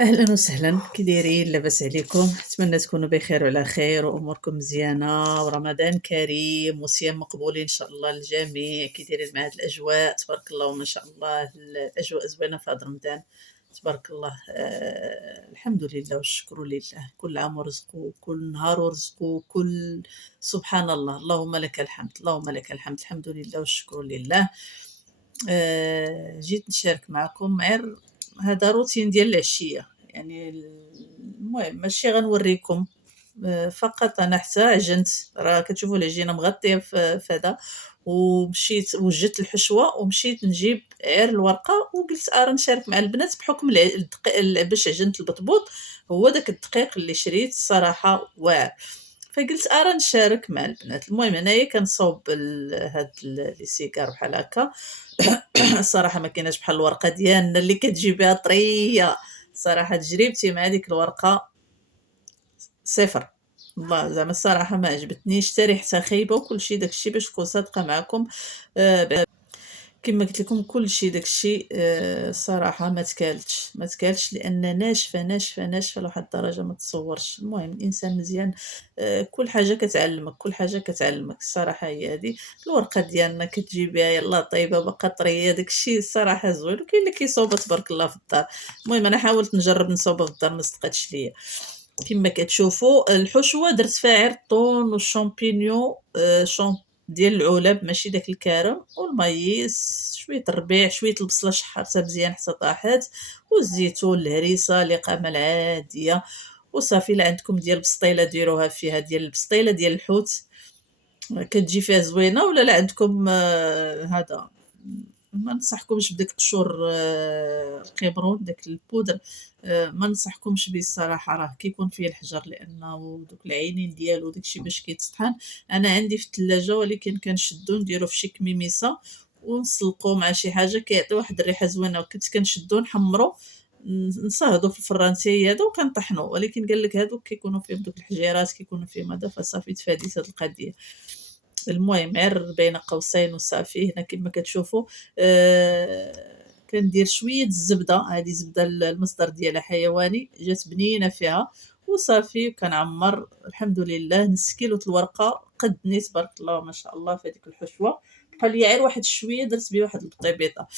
أهلا وسهلا، كي دايرين؟ لاباس عليكم؟ نتمنى تكونوا بخير وعلى خير وأموركم مزيانة ورمضان كريم وصيام مقبولين إن شاء الله للجميع. كي دايرين مع هاد الأجواء؟ تبارك الله وما شاء الله، الأجواء زوينة في هاد رمضان. تبارك الله. الحمد لله والشكر لله، كل عام ورزقه، كل نهار ورزقه، كل سبحان الله. اللهم لك الحمد، اللهم لك الحمد، الحمد لله والشكر لله. جيت نشارك معكم غير هذا روتين ديال العشية، يعني المهم ماشي غنوريكم. فقط أنا حتى عجنت، راه كتشوفوا العجينة مغطية في هذا، ومشيت وجدت الحشوة ومشيت نجيب غير الورقة، وقلت نشارك مع البنات بحكم باش عجنت البطبوط. هو داك الدقيق اللي شريت الصراحة واعر، فقلت نشارك مع البنات. المهم انايا كنصاوب هاد لي سيكار بحال هكا. الصراحه ما كايناش بحال الورقه ديالنا اللي كتجيبها طريه. صراحه تجربتي مع ديك الورقه صفر. والله زعما الصراحه ما عجبتنيش حتى ريحتها خايبه وكلشي داكشي باش نكون صادقه معكم. كما قلت لكم كلشي داكشي الصراحه ما تكالتش لان ناشفه ناشفه ناشفه لواحد الدرجه ما تصورش. المهم الانسان مزيان. كل حاجه كتعلمك، كل حاجه كتعلمك الصراحه. هي هذه الورقه ديالنا كتجيبها يلا طيبه باقا طريه، داكشي الصراحه زوين. وكاين اللي كيصوبها تبارك الله في الدار. المهم انا حاولت نجرب نصوبها في الدار، ما صدقاتش ليا. كما كتشوفوا الحشوه درت فيها غير الطون والشامبينيون، ديال العلب ماشي داك الكرم، والمايس، شويه الربيع، شويه البصله شحرتها مزيان حتى طاحت، والزيتون، الهريسه، الإقامة العاديه. وصافي. لا عندكم ديال البسطيله ديروها فيها، ديال البسطيله ديال الحوت كتجي فيها زوينه. ولا لا عندكم هذا، ما ننصحكمش بداك قشور القمرون، داك البودر. ما ننصحكمش به الصراحه، راه كيكون فيه الحجر، لانه دوك العينين ديالو داكشي باش كيتطحن. انا عندي في الثلاجه، ولكن كنشدو نديرو في شي كميميسه ونسلقو مع شي حاجه، كيعطي واحد الريحه زوينه. وكنت كنشدو نحمرو، نصهدو في الفرانسيه هذا وكنطحنو. ولكن قال لك هادو كيكونوا فيهم دوك الحجيرات، كيكونوا فيهم هذا، فصافي تفاديت هاد القضيه. المهم غير بين قوسين وصافي. هنا كما كتشوفوا كندير شويه الزبده، هذه زبده المصدر ديالها حيواني، جات بنينه فيها. وصافي كنعمر الحمد لله. نسكيلوت الورقه قدني تبارك الله ما شاء الله في هذيك الحشوه. بقى لي غير واحد شويه درت به واحد البطيبيطه.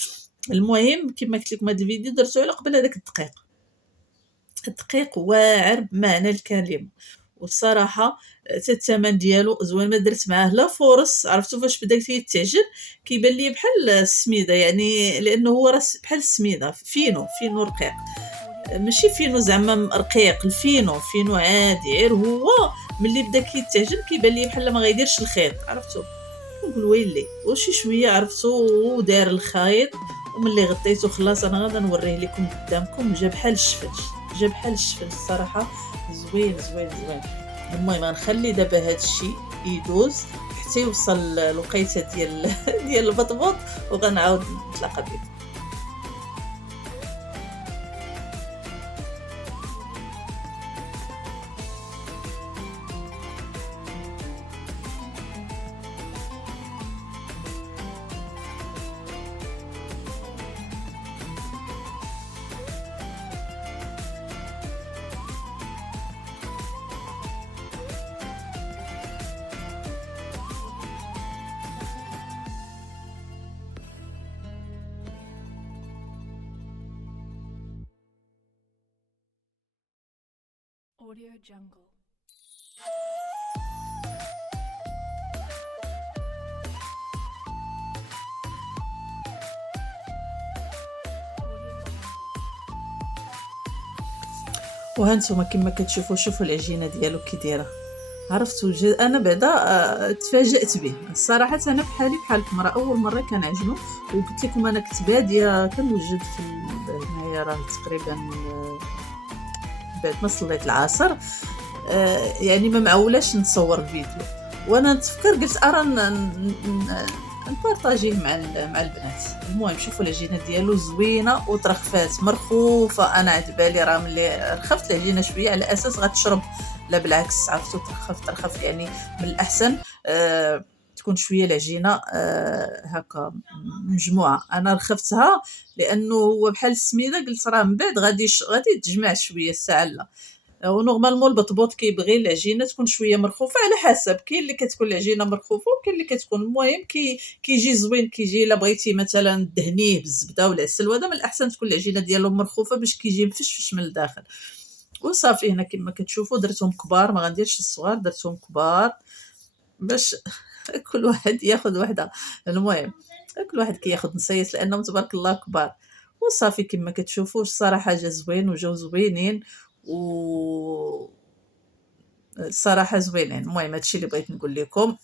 المهم كما قلت لكم هذا الفيديو درته على قبل هذاك الدقيق. الدقيق واعر بمعنى الكلمه. والصراحه حتى الثمن ديالو زوين. ما درت معاه لا فرص، عرفتوا فاش بدا كيتعجن كيبان لي بحال السميده، يعني لانه هو راه بحال السميده، فينو رقيق. ماشي فينو زعما رقيق، الفينو عادي. غير هو ملي بدا كيتعجن كيبان لي بحال ما غيديرش الخيط، عرفتوا. نقول ويلي وشي شويه عرفتوا ودار الخيط. وملي غطيته خلاص انا غادا نوريه لكم قدامكم. جا بحال الشفل الصراحه. زوين زوين زوين. المهم غنخلي دابا هذا الشيء يدوز حتى يوصل الوقيته ديال ديال البطبوط، وغنعاود نتلاقى بكم. Audio Jungle. وهانتوما كما كتشوفوا، شوفوا العجينه ديالو كي دايره. عرفتوا انا بعدا تفاجأت به الصراحه. انا بحالي بحالكم، راه اول مره كنعجنو. وقلت لكم انا كنت باديه كنوجد في هنايا راه تقريبا بعد ما صليت العصر. يعني ما معولاش نصور فيديو. وانا نتفكر قلت نبارطاجيه مع البنات. المهم شوفوا العجينه ديالو زوينه وترخفات مرخوفه. انا عاد بالي راه ملي رخفت العجينه شويه على اساس غتشرب، لا بالعكس عرفتوا ترخف يعني من الاحسن. تكون شويه العجينه هكا مجموعه. انا رخفتها لانه هو بحال السميده، قلت راه من بعد غادي تجمع شويه الساعه لا. ونورمالمون البطبوط كيبغي العجينه تكون شويه مرخوفه، على حسب، كاين اللي كتكون العجينه مرخوفه وكاين اللي كتكون، المهم كيجي زوين، كيجي الا بغيتي مثلا دهنيه بالزبده والعسل، وهذا من الاحسن تكون العجينه ديالو مرخوفه باش كيجي مفشفش من الداخل. وصافي هنا كما كتشوفوا درتهم كبار، ما غنديرش الصغار، درتهم كبار باش كل واحد ياخذ وحده. المهم كل واحد كياخذ نصيص لانهم تبارك الله كبار. وصافي كما كتشوفوا الصراحه جا زوين وجاو زوينين، و الصراحه زوينين. المهم هادشي اللي بغيت نقول لكم.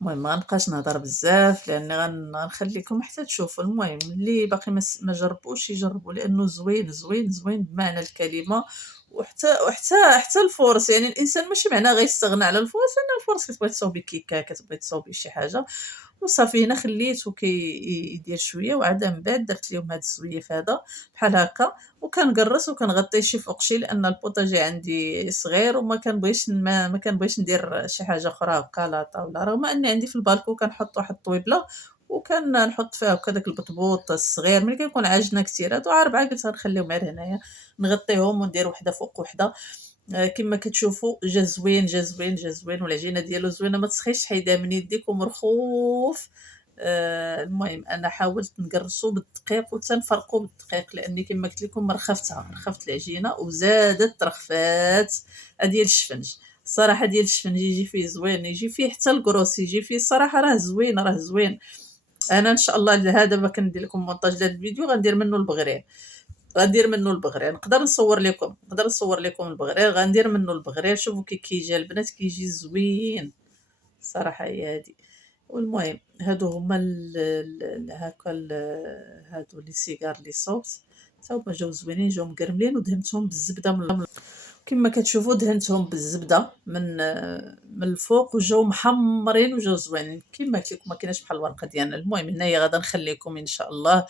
المهم ما غنبقاش نهضر بزاف لاني غنخليكم حتى تشوفوا. المهم اللي باقي ما جربوش يجربوا لانه زوين زوين زوين بمعنى الكلمه. وحتى الفرص، يعني الانسان ماشي معناه غيستغنى على الفرص، لان الفرص كتبغي تصوبي كيكه، كتبغي تصوبي شي حاجه. وصافي هنا خليته يدير شويه، وعاد من بعد درت لهم هاد الزويف هذا بحال هكا، وكنقرص وكنغطيه شي فوق شي، لان البوطاجي عندي صغير وما كنبغيش ما كنبغيش ندير شي حاجه اخرى هكا لاطا ولا، رغم اني عندي في البالكو كنحط واحد الطويبله وكنحط فيها هكا داك البطبوط الصغير. ملي كيكون عاجنا كثير، هادو 4 قلت غنخليهم غير هنايا نغطيهم وندير وحده فوق وحده. كما كتشوفوا جا زوين جا زوين جا زوين، والعجينه ديالو زوينه، ما تسخيش حيدها من يديك ومرخوف. المهم انا حاولت نقرصو بالدقيق وتنفرقو بالدقيق، لاني كما قلت لكم رخفت العجينه وزادت رخفات ديال الشفنج. الصراحه ديال الشفنج يجي فيه زوين، يجي فيه حتى الكروس يجي فيه، الصراحه راه زوين. انا ان شاء الله هذا دابا كندير لكم مونتاج لهذا الفيديو، غندير منه البغرير، نقدر نصور لكم البغرير، غندير منه البغرير. شوفوا كيجي البنات، كيجي زوين الصراحه هي هذه. والمهم هادو هما هكا هادو لي سيجار لي صوت، تا هما جاو زوينين، جاو مقرملين، ودهنتهم بالزبده كما كتشوفوا دهنتهم بالزبده من الفوق، وجاو محمرين وجاو زوينين كما قلت لكم، ما كايناش بحال الورقه ديالنا. المهم هنايا غادا نخليكم ان شاء الله.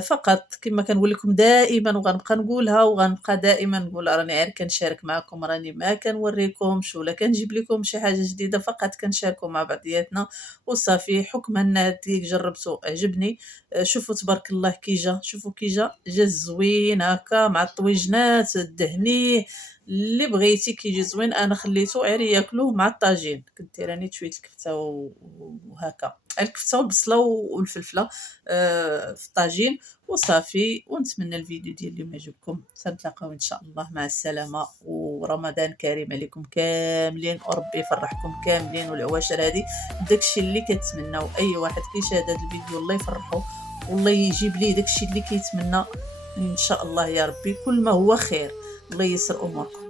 فقط كما كنقول لكم دائما، وغنبقى نقولها وغنبقى دائما نقول، راني غير كنشارك معكم، راني ما كنوريكمش ولا كنجيب لكم شي حاجه جديده، فقط كنشاركوا مع بعضياتنا وصافي. حكما ان هاديك جربته عجبني. شوفوا تبارك الله شوفوا جا زوين هكا مع الطويجنات الدهنيه اللي بغيتي، كيجي زوين. انا خليته غير ياكلوه مع الطاجين، كنت راني شويه الكفته وهكا الكفته والبصله والفلفله في الطاجين وصافي. ونتمنى الفيديو ديال اليوم يعجبكم، سنتلاقاو ان شاء الله، مع السلامه، ورمضان كريم عليكم كاملين، وربي يفرحكم كاملين. والعواشر هذه داكشي اللي كتمناو، اي واحد كيشاهد هذا الفيديو الله يفرحه والله يجيب ليه داكشي اللي كيتمنى ان شاء الله يا ربي. كل ما هو خير الله يسر اموركم.